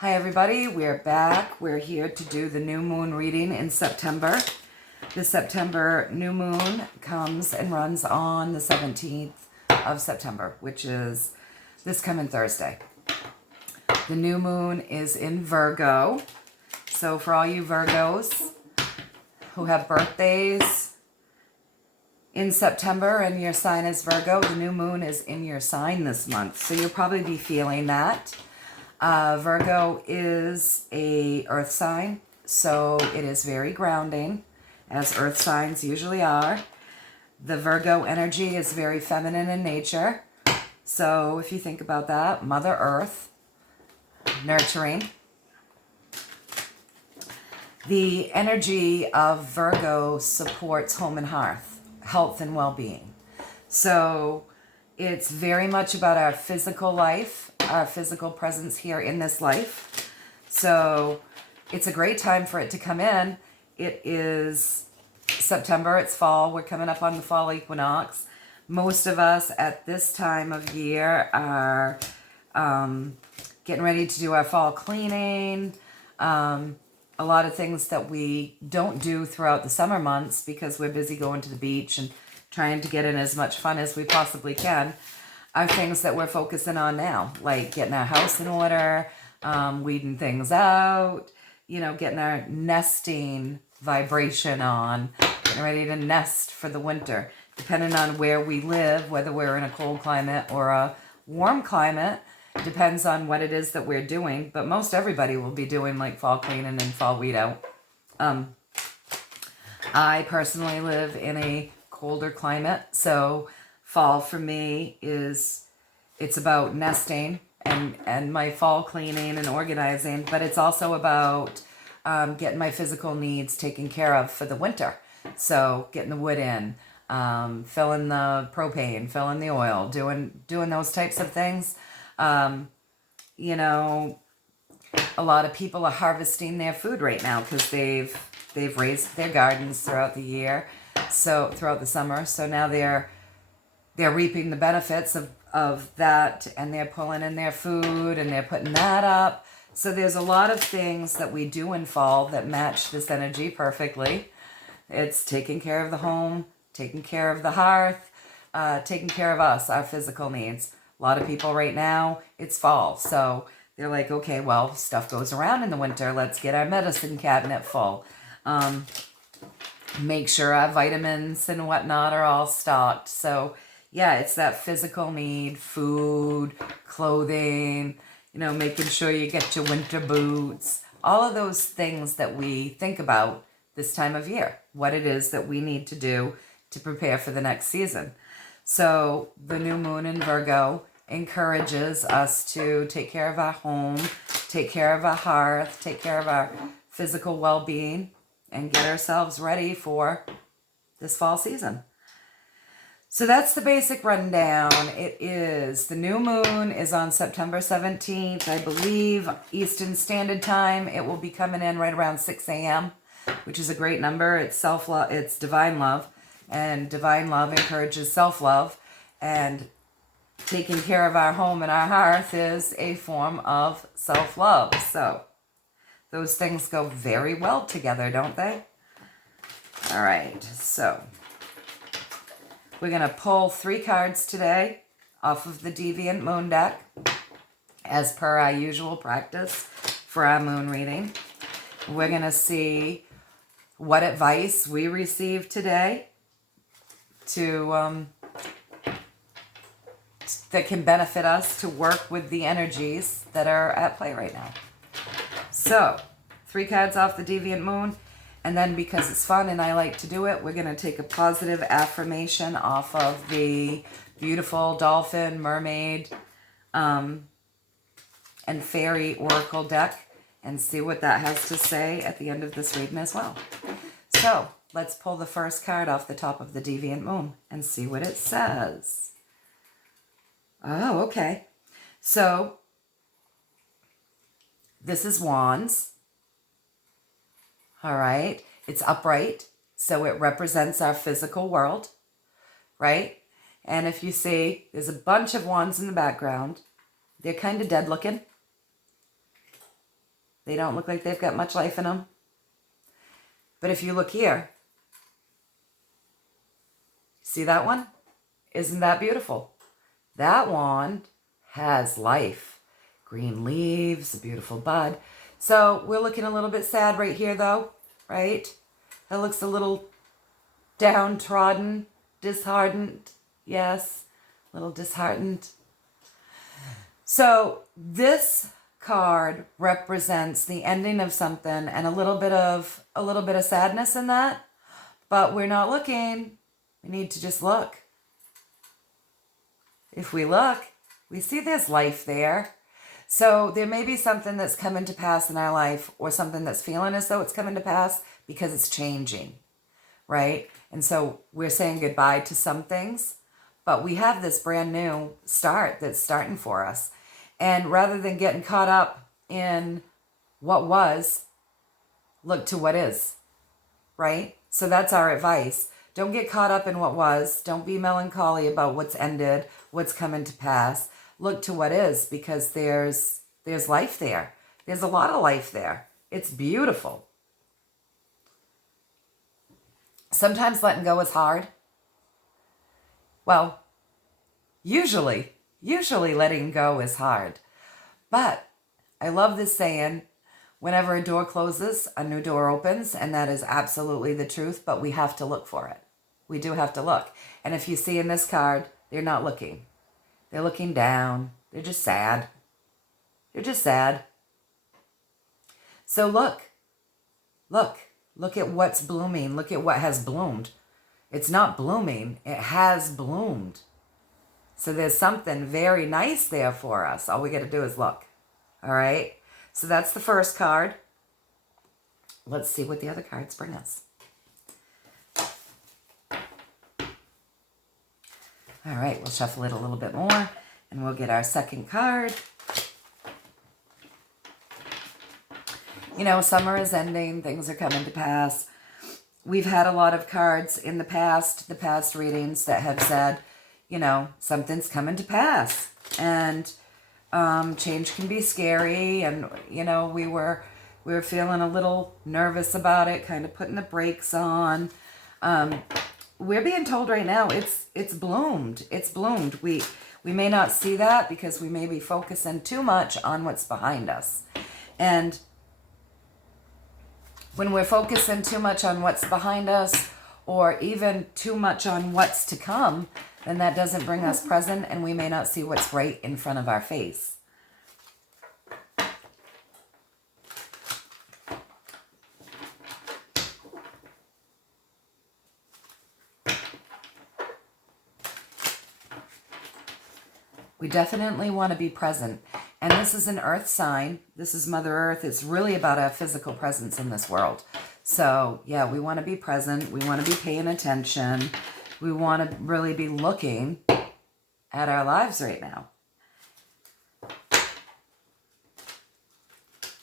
Hi everybody, we're back. We're here to do the new moon reading in September. The September new moon comes and runs on the 17th of September, which is this coming Thursday. The new moon is in Virgo. So for all you Virgos who have birthdays in September and your sign is Virgo, the new moon is in your sign this month. So you'll probably be feeling that. Virgo is a earth sign, so it is very grounding, as earth signs usually are. The Virgo energy is very feminine in nature. So if you think about that, Mother Earth, nurturing. The energy of Virgo supports home and hearth, health and well-being. So it's very much about our physical life, our physical presence here in this life. So it's a great time for it to come in. It is September, it's fall. We're coming up on the fall equinox. Most of us at this time of year are getting ready to do our fall cleaning. A lot of things that we don't do throughout the summer months because we're busy going to the beach and trying to get in as much fun as we possibly can are things that we're focusing on now, like getting our house in order, weeding things out, getting our nesting vibration on, getting ready to nest for the winter. Depending on where we live, whether we're in a cold climate or a warm climate, depends on what it is that we're doing. But most everybody will be doing like fall cleaning and fall weed out. I personally live in a colder climate, so fall for me it's about nesting and my fall cleaning and organizing, but it's also about getting my physical needs taken care of for the winter. So getting the wood in, filling the propane, filling the oil, doing those types of things. A lot of people are harvesting their food right now because they've raised their gardens throughout the year, so throughout the summer. So now they're reaping the benefits of that, and they're pulling in their food and they're putting that up. So there's a lot of things that we do in fall that match this energy perfectly. It's taking care of the home, taking care of the hearth, taking care of us, our physical needs. A lot of people right now, it's fall, so they're like, okay, well, stuff goes around in the winter. Let's get our medicine cabinet full. Make sure our vitamins and whatnot are all stocked. So yeah, it's that physical need, food, clothing, making sure you get your winter boots, all of those things that we think about this time of year, what it is that we need to do to prepare for the next season. So the new moon in Virgo encourages us to take care of our home, take care of our hearth, take care of our physical well-being, and get ourselves ready for this fall season. So that's the basic rundown. The new moon is on September 17th, I believe, Eastern Standard Time. It will be coming in right around 6 a.m., which is a great number. It's self-love, it's divine love, and divine love encourages self-love, and taking care of our home and our hearth is a form of self-love. So those things go very well together, don't they? All right, so we're going to pull 3 cards today off of the Deviant Moon deck, as per our usual practice for our moon reading. We're going to see what advice we received today that can benefit us to work with the energies that are at play right now. So, 3 cards off the Deviant Moon, and then because it's fun and I like to do it, we're going to take a positive affirmation off of the beautiful dolphin, mermaid, and fairy oracle deck and see what that has to say at the end of this reading as well. So, let's pull the first card off the top of the Deviant Moon and see what it says. Oh, okay. So, this is Wands. All right. It's upright, so it represents our physical world, right? And if you see, there's a bunch of wands in the background. They're kind of dead looking. They don't look like they've got much life in them. But if you look here, see that one? Isn't that beautiful? That wand has life. Green leaves, a beautiful bud. So we're looking a little bit sad right here though, right? That looks a little downtrodden, disheartened. Yes, a little disheartened. So this card represents the ending of something and a little bit of sadness in that, but we're not looking. We need to just look. If we look, we see there's life there. So there may be something that's coming to pass in our life, or something that's feeling as though it's coming to pass because it's changing, right? And so we're saying goodbye to some things, but we have this brand new start that's starting for us. And rather than getting caught up in what was, look to what is, right? So that's our advice. Don't get caught up in what was. Don't be melancholy about what's ended, what's coming to pass. Look to what is, because there's life there. There's a lot of life there. It's beautiful. Sometimes letting go is hard. Well, usually letting go is hard. But I love this saying, whenever a door closes, a new door opens, and that is absolutely the truth, but we have to look for it. We do have to look. And if you see in this card, they're not looking. They're looking down. They're just sad. They're just sad. So look at what's blooming. Look at what has bloomed. It's not blooming. It has bloomed. So there's something very nice there for us. All we got to do is look. All right. So that's the first card. Let's see what the other cards bring us. All right, we'll shuffle it a little bit more and we'll get our second card. You know, summer is ending. Things are coming to pass. We've had a lot of cards in the past readings that have said, you know, something's coming to pass. And change can be scary. And, you know, we were feeling a little nervous about it, kind of putting the brakes on. We're being told right now it's bloomed. It's bloomed. We may not see that because we may be focusing too much on what's behind us. And when we're focusing too much on what's behind us, or even too much on what's to come, then that doesn't bring us present, and we may not see what's right in front of our face. We definitely want to be present. And this is an earth sign. This is Mother Earth. It's really about a physical presence in this world. So, yeah, we want to be present. We want to be paying attention. We want to really be looking at our lives right now.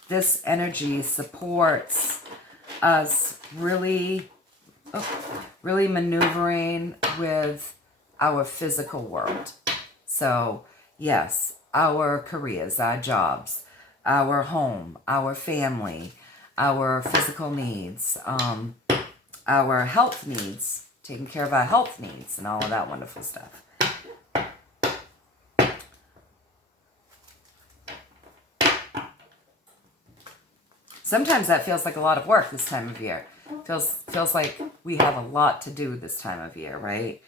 This energy supports us really maneuvering with our physical world. So, yes, our careers, our jobs, our home, our family, our physical needs, our health needs, taking care of our health needs and all of that wonderful stuff. Sometimes that feels like a lot of work this time of year. Feels like we have a lot to do this time of year, right?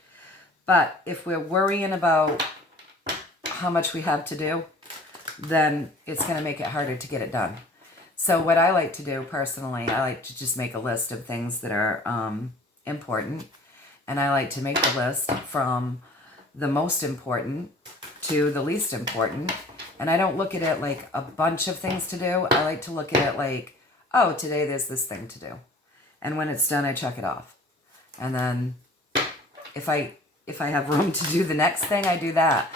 But if we're worrying about how much we have to do, then it's going to make it harder to get it done. So what I like to do personally, I like to just make a list of things that are important. And I like to make the list from the most important to the least important. And I don't look at it like a bunch of things to do. I like to look at it like, oh, today there's this thing to do. And when it's done, I check it off. And then if I have room to do the next thing, I do that.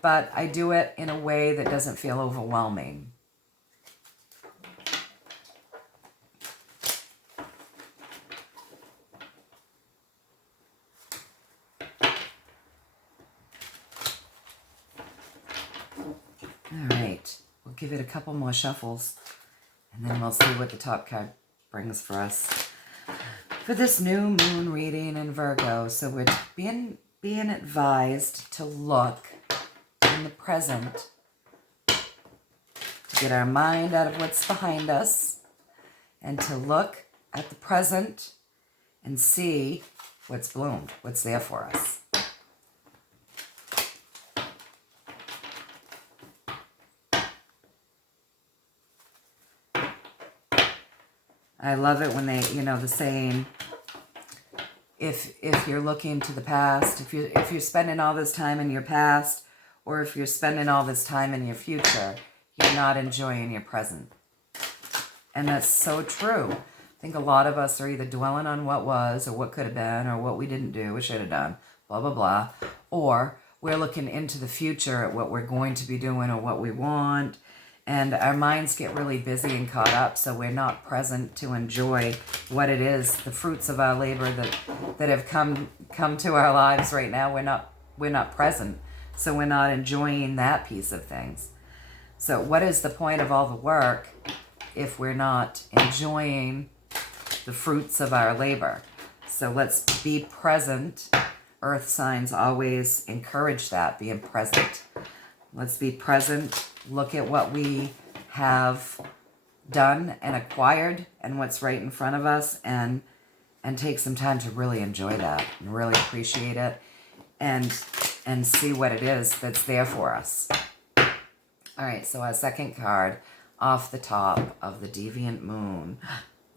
But I do it in a way that doesn't feel overwhelming. All right, we'll give it a couple more shuffles, And then we'll see what the top card brings for us for this new moon reading in Virgo. So we're being advised to look in the present, to get our mind out of what's behind us, and to look at the present and see what's bloomed, what's there for us. I love it when they, the saying, if you're looking to the past, if you're spending all this time in your past, or if you're spending all this time in your future, you're not enjoying your present. And that's so true. I think a lot of us are either dwelling on what was, or what could have been, or what we didn't do, or should have done, blah, blah, blah. Or we're looking into the future at what we're going to be doing or what we want. And our minds get really busy and caught up, so we're not present to enjoy what it is, the fruits of our labor that have come to our lives right now. We're not present, so we're not enjoying that piece of things. So what is the point of all the work if we're not enjoying the fruits of our labor? So let's be present. Earth signs always encourage that, being present. Let's be present, look at what we have done and acquired and what's right in front of us, and take some time to really enjoy that and really appreciate it and see what it is that's there for us. All right, so our second card off the top of the Deviant Moon,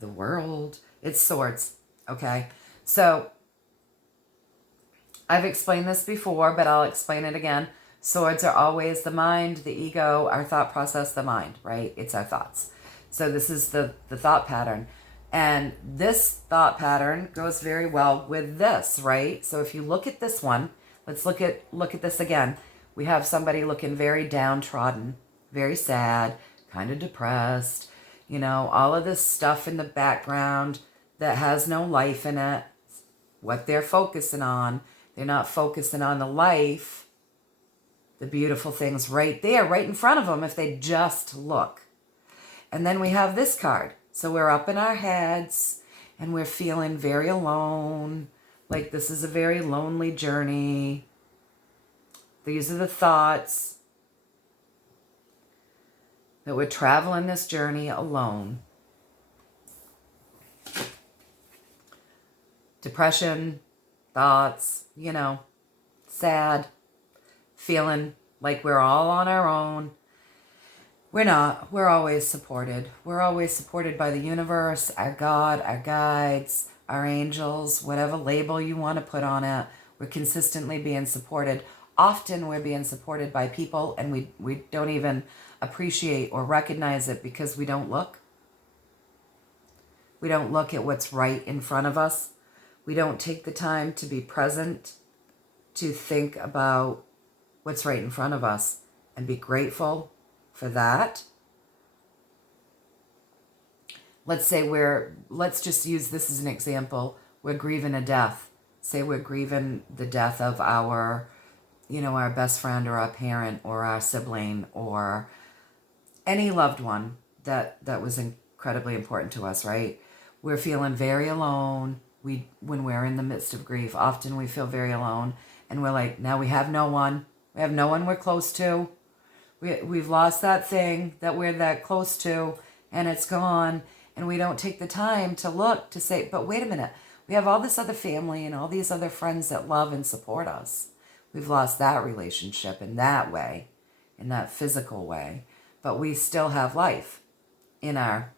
the World, it's Swords, okay? So I've explained this before, but I'll explain it again. Swords are always the mind, the ego, our thought process, the mind, right? It's our thoughts. So this is the thought pattern. And this thought pattern goes very well with this, right? So if you look at this one, let's look at this again. We have somebody looking very downtrodden, very sad, kind of depressed, all of this stuff in the background that has no life in it. What they're focusing on, they're not focusing on the life, the beautiful things right there, right in front of them, if they just look. And then we have this card. So we're up in our heads and we're feeling very alone, like this is a very lonely journey. These are the thoughts that we're traveling this journey alone. Depression, thoughts, sad, feeling like we're all on our own. We're not. We're always supported. We're always supported by the universe, our God, our guides, our angels, whatever label you want to put on it. We're consistently being supported. Often we're being supported by people and we don't even appreciate or recognize it because we don't look. We don't look at what's right in front of us. We don't take the time to be present, to think about what's right in front of us and be grateful for that. Let's say let's just use this as an example. We're grieving a death. Say we're grieving the death of our best friend or our parent or our sibling or any loved one that was incredibly important to us, right? We're feeling very alone. When we're in the midst of grief, often we feel very alone and we're like, now we have no one. We have no one we're close to. We've lost that thing that we're that close to and it's gone. And we don't take the time to look to say, but wait a minute. We have all this other family and all these other friends that love and support us. We've lost that relationship in that way, in that physical way. But we still have life in our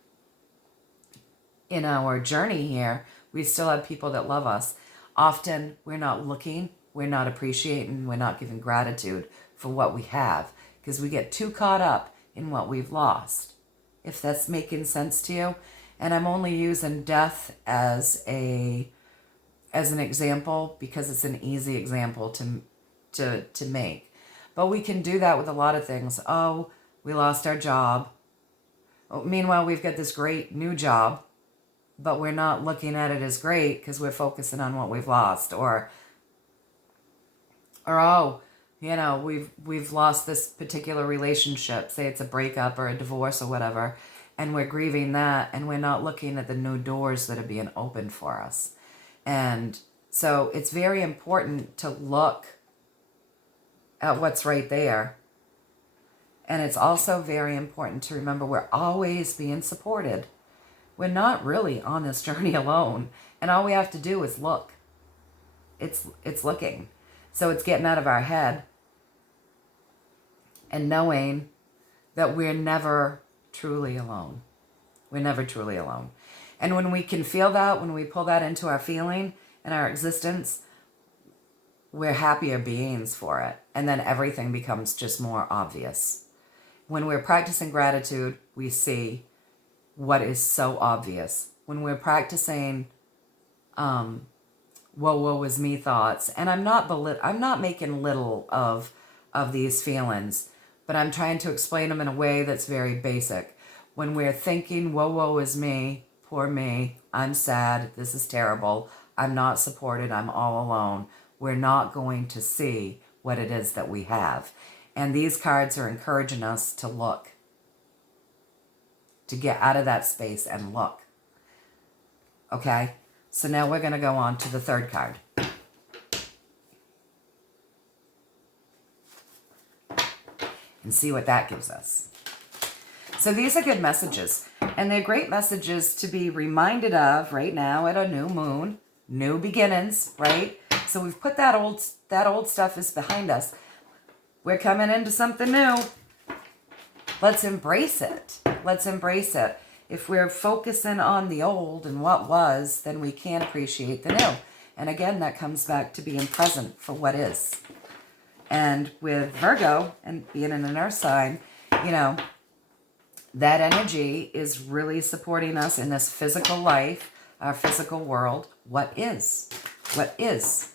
journey here. We still have people that love us. Often we're not looking, we're not appreciating, we're not giving gratitude for what we have because we get too caught up in what we've lost. If that's making sense to you. And I'm only using death as an example because it's an easy example to make. But we can do that with a lot of things. Oh, we lost our job. Oh, meanwhile, we've got this great new job, but we're not looking at it as great because we're focusing on what we've lost. Or oh, we've lost this particular relationship. Say it's a breakup or a divorce or whatever. And we're grieving that, and we're not looking at the new doors that are being opened for us. And so it's very important to look at what's right there. And it's also very important to remember we're always being supported. We're not really on this journey alone. And all we have to do is look. It's looking. So it's getting out of our head and knowing that we're never truly alone. We're never truly alone. And when we can feel that, when we pull that into our feeling and our existence, we're happier beings for it. And then everything becomes just more obvious. When we're practicing gratitude, we see what is so obvious. When we're practicing woe is me thoughts, and I'm not making little of these feelings, but I'm trying to explain them in a way that's very basic. When we're thinking woe is me, poor me, I'm sad, this is terrible, I'm not supported, I'm all alone, we're not going to see what it is that we have. And these cards are encouraging us to look, to get out of that space and look. Okay? So now we're going to go on to the third card. And see what that gives us. So these are good messages. And they're great messages to be reminded of right now at a new moon. New beginnings, right? So we've put that old stuff is behind us. We're coming into something new. Let's embrace it. Let's embrace it. If we're focusing on the old and what was, then we can't appreciate the new. And again, that comes back to being present for what is. And with Virgo and being in an earth sign, you know, that energy is really supporting us in this physical life, our physical world. What is? What is?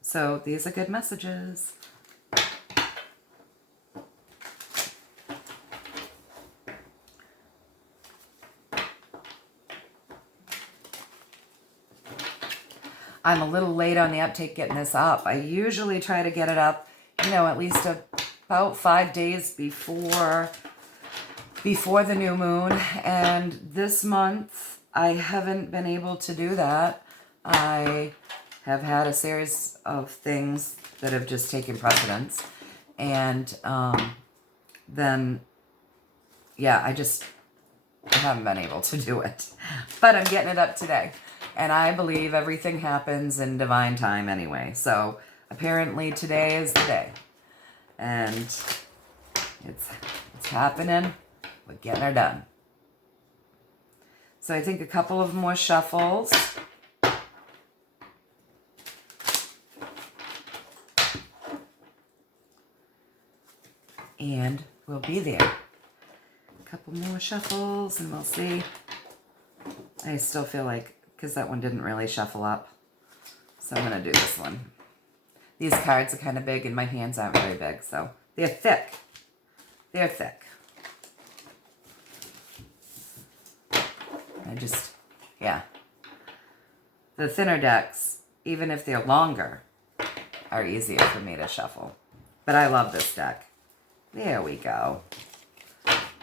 So these are good messages. I'm a little late on the uptake getting this up. I usually try to get it up, you know, at least about 5 days before the new moon. And this month, I haven't been able to do that. I have had a series of things that have just taken precedence. And then, yeah, I haven't been able to do it. But I'm getting it up today. And I believe everything happens in divine time anyway. So apparently today is the day. And it's happening. We're getting her done. So I think a couple of more shuffles. And we'll be there. A couple more shuffles and we'll see. I still feel like, because that one didn't really shuffle up. So I'm going to do this one. These cards are kind of big and my hands aren't very big. So they're thick. They're thick. Yeah. The thinner decks, even if they're longer, are easier for me to shuffle. But I love this deck. There we go.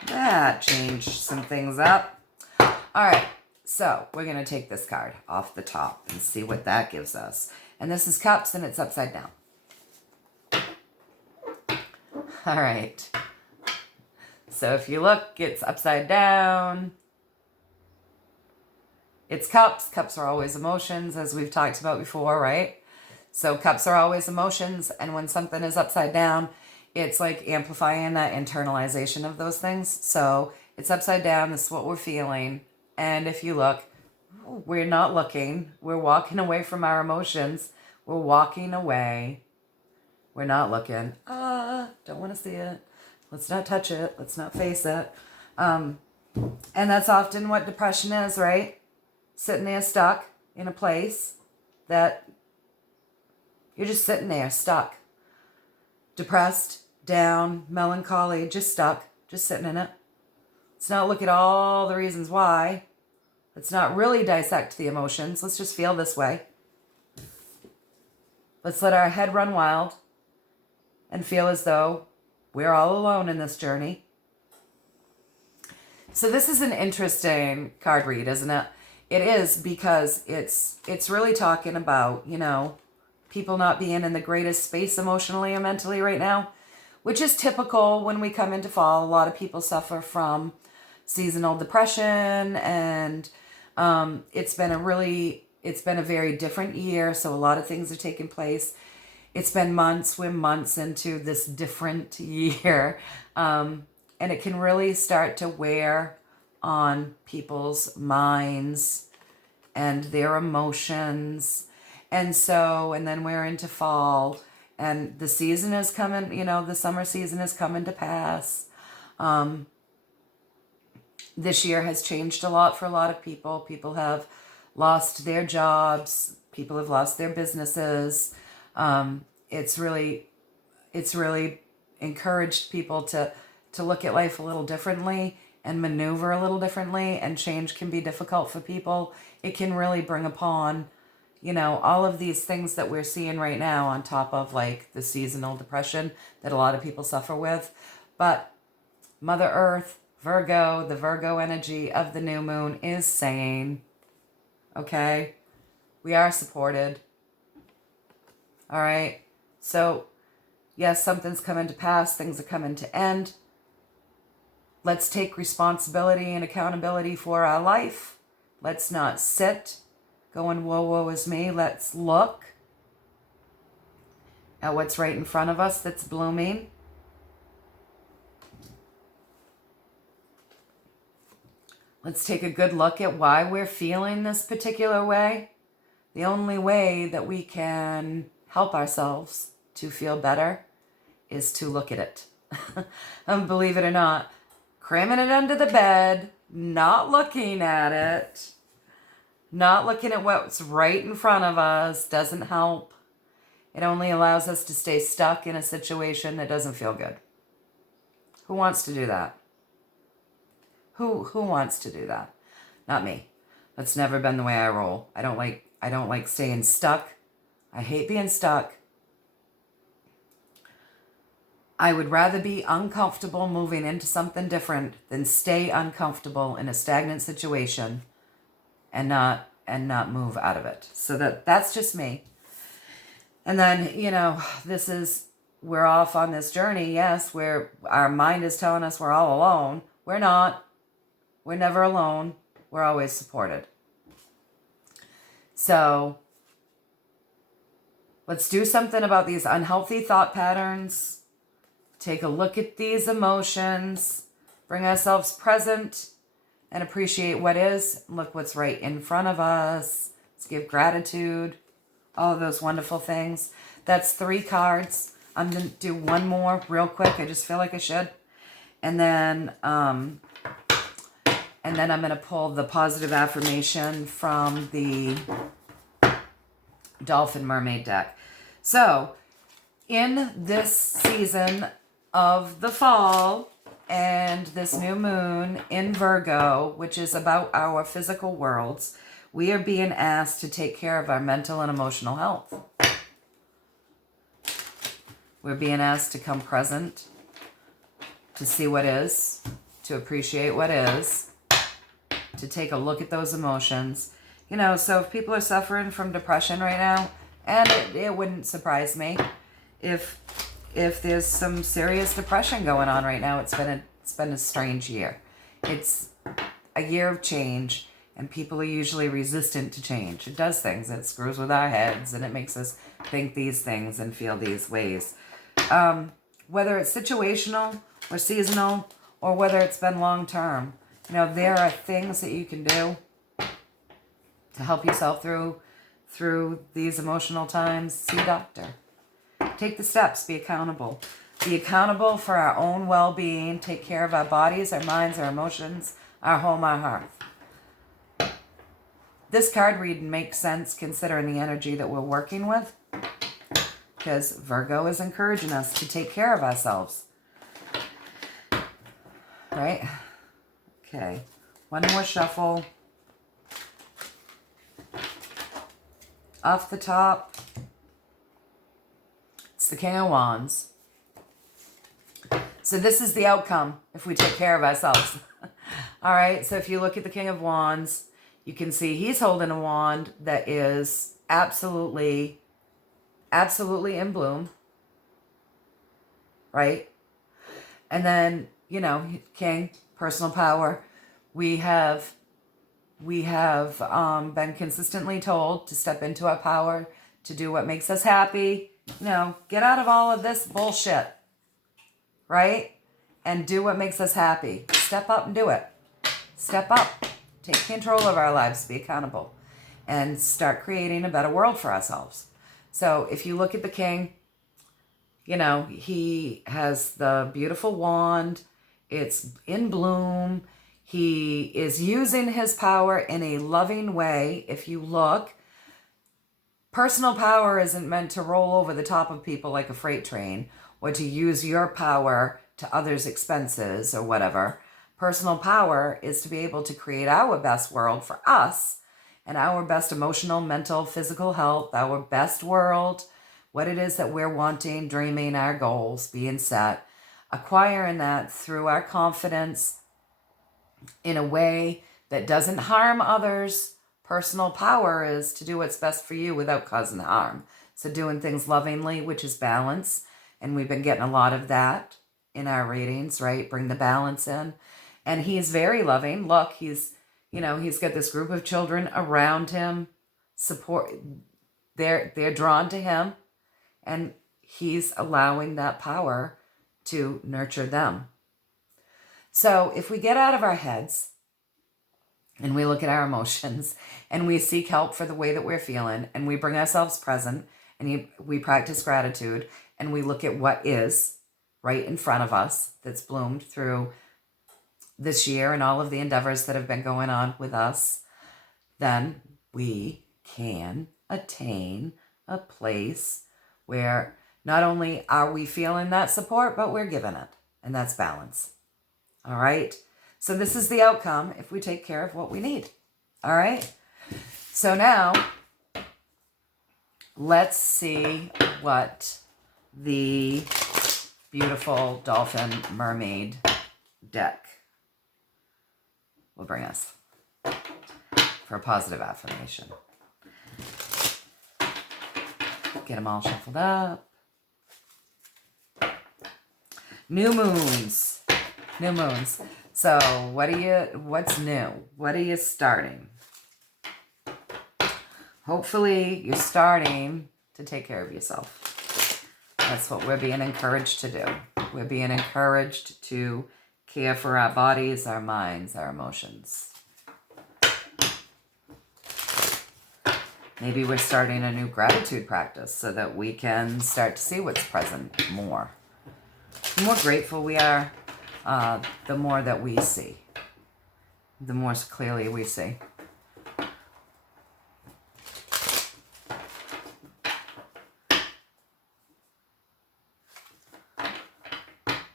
That changed some things up. All right. So we're going to take this card off the top and see what that gives us. And this is Cups and it's upside down. All right. So if you look, it's upside down. It's Cups. Cups are always emotions, as we've talked about before, right? So Cups are always emotions. And when something is upside down, it's like amplifying that internalization of those things. So it's upside down. This is what we're feeling. And if you look, we're not looking. We're walking away from our emotions. We're walking away. We're not looking. Don't want to see it. Let's not touch it. Let's not face it. And that's often what depression is, right? Sitting there stuck in a place that you're just sitting there stuck. Depressed, down, melancholy, just stuck, just sitting in it. Let's not look at all the reasons why. Let's not really dissect the emotions. Let's just feel this way. Let's let our head run wild and feel as though we're all alone in this journey. So this is an interesting card read, isn't it? It is, because it's really talking about, you know, people not being in the greatest space emotionally or mentally right now, which is typical when we come into fall. A lot of people suffer from seasonal depression, and it's been a very different year. So a lot of things are taking place. It's been months, we're months into this different year. And it can really start to wear on people's minds and their emotions. And then we're into fall, and the season is coming, you know, the summer season is coming to pass. This year has changed a lot for a lot of people. People have lost their jobs. People have lost their businesses. It's really encouraged people to look at life a little differently and maneuver a little differently, and change can be difficult for people. It can really bring upon, you know, all of these things that we're seeing right now, on top of like the seasonal depression that a lot of people suffer with. But Mother Earth, Virgo, the Virgo energy of the new moon is saying, okay, we are supported. All right. So yes, something's coming to pass. Things are coming to end. Let's take responsibility and accountability for our life. Let's not sit going, whoa, woe is me. Let's look at what's right in front of us that's blooming. Let's take a good look at why we're feeling this particular way. The only way that we can help ourselves to feel better is to look at it. And believe it or not, cramming it under the bed, not looking at it, not looking at what's right in front of us doesn't help. It only allows us to stay stuck in a situation that doesn't feel good. Who wants to do that? Who wants to do that? Not me. That's never been the way I roll. I don't like staying stuck. I hate being stuck. I would rather be uncomfortable moving into something different than stay uncomfortable in a stagnant situation and not move out of it. So that's just me. And then, you know, we're off on this journey, yes, where our mind is telling us we're all alone. We're not. We're never alone. We're always supported. So let's do something about these unhealthy thought patterns. Take a look at these emotions, bring ourselves present, and appreciate what is. Look what's right in front of us. Let's give gratitude, all of those wonderful things. That's 3 cards. I'm going to do one more real quick. I just feel like I should. And then I'm going to pull the positive affirmation from the Dolphin Mermaid deck. So, in this season of the fall and this new moon in Virgo, which is about our physical worlds, we are being asked to take care of our mental and emotional health. We're being asked to come present, to see what is, to appreciate what is, to take a look at those emotions. You know, so if people are suffering from depression right now, and it wouldn't surprise me if there's some serious depression going on right now. It's been a strange year. It's a year of change, and people are usually resistant to change. It does things. It screws with our heads, and it makes us think these things and feel these ways. Whether it's situational or seasonal, or whether it's been long term, you know, there are things that you can do to help yourself through these emotional times. See a doctor. Take the steps. Be accountable. Be accountable for our own well-being. Take care of our bodies, our minds, our emotions, our home, our hearth. This card reading makes sense considering the energy that we're working with, because Virgo is encouraging us to take care of ourselves. Right? Okay. One more shuffle. Off the top, it's the King of Wands. So this is the outcome if we take care of ourselves. All right, so if you look at the King of Wands, you can see he's holding a wand that is absolutely in bloom, right? And then, King, personal power. We have been consistently told to step into our power, to do what makes us happy. Get out of all of this bullshit, right? And do what makes us happy. Step up and do it. Step up. Take control of our lives. Be accountable. And start creating a better world for ourselves. So if you look at the King, he has the beautiful wand. It's in bloom. He is using his power in a loving way. If you look, personal power isn't meant to roll over the top of people like a freight train or to use your power to others' expenses or whatever. Personal power is to be able to create our best world for us and our best emotional, mental, physical health, our best world, what it is that we're wanting, dreaming, our goals being set, acquiring that through our confidence in a way that doesn't harm others. Personal power is to do what's best for you without causing harm. So doing things lovingly, which is balance. And we've been getting a lot of that in our readings, right? Bring the balance in. And he's very loving. Look, he's got this group of children around him. Support. They're drawn to him. And he's allowing that power to nurture them. So if we get out of our heads and we look at our emotions and we seek help for the way that we're feeling and we bring ourselves present and we practice gratitude and we look at what is right in front of us that's bloomed through this year and all of the endeavors that have been going on with us, then we can attain a place where not only are we feeling that support, but we're giving it. And that's balance. All right. So this is the outcome if we take care of what we need. All right. So now let's see what the beautiful dolphin mermaid deck will bring us for a positive affirmation. Get them all shuffled up. New moons. So what's new? What are you starting? Hopefully you're starting to take care of yourself. That's what we're being encouraged to do. We're being encouraged to care for our bodies, our minds, our emotions. Maybe we're starting a new gratitude practice so that we can start to see what's present more. The more grateful we are, the more that we see. The more clearly we see.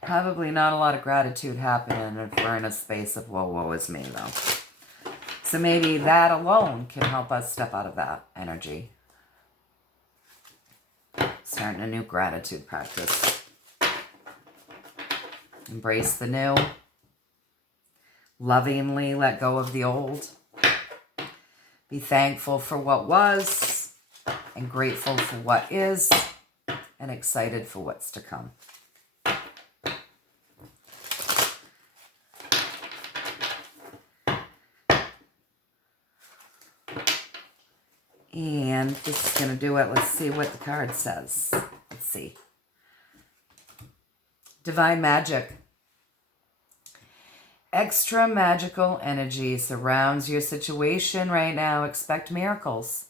Probably not a lot of gratitude happening if we're in a space of woe is me, though. So maybe that alone can help us step out of that energy. Starting a new gratitude practice. Embrace the new. Lovingly let go of the old. Be thankful for what was and grateful for what is and excited for what's to come. And this is going to do it. Let's see what the card says. Let's see. Divine magic. Extra magical energy surrounds your situation right now. Expect miracles.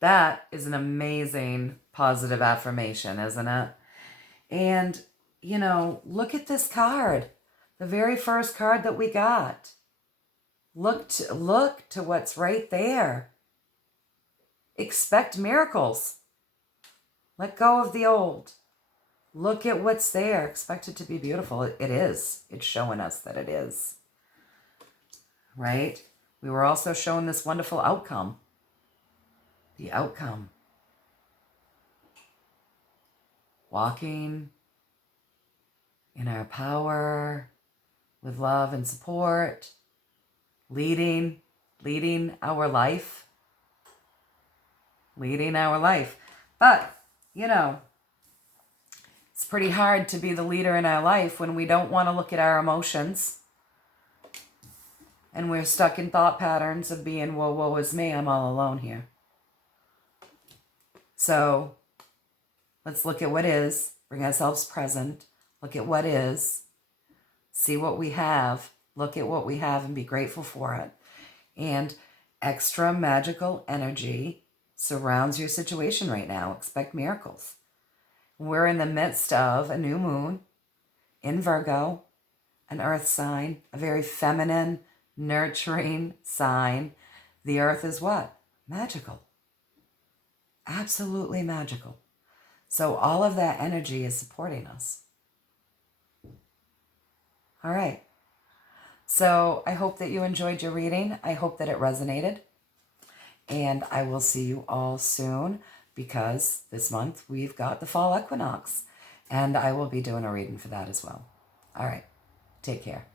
That is an amazing positive affirmation, isn't it? And, look at this card. The very first card that we got. Look to what's right there. Expect miracles. Let go of the old. Look at what's there. Expect it to be beautiful. It is. It's showing us that it is. Right? We were also shown this wonderful outcome. The outcome. Walking in our power, with love and support, leading our life, But, it's pretty hard to be the leader in our life when we don't want to look at our emotions and we're stuck in thought patterns of being, well, woe is me, I'm all alone here. So let's look at what is, bring ourselves present, look at what is, see what we have, look at what we have and be grateful for it. And extra magical energy surrounds your situation right now. Expect miracles. We're in the midst of a new moon in Virgo, an earth sign, a very feminine, nurturing sign. The earth is what? Magical. Absolutely magical. So all of that energy is supporting us. All right. So I hope that you enjoyed your reading. I hope that it resonated. And I will see you all soon because this month we've got the fall equinox. And I will be doing a reading for that as well. All right. Take care.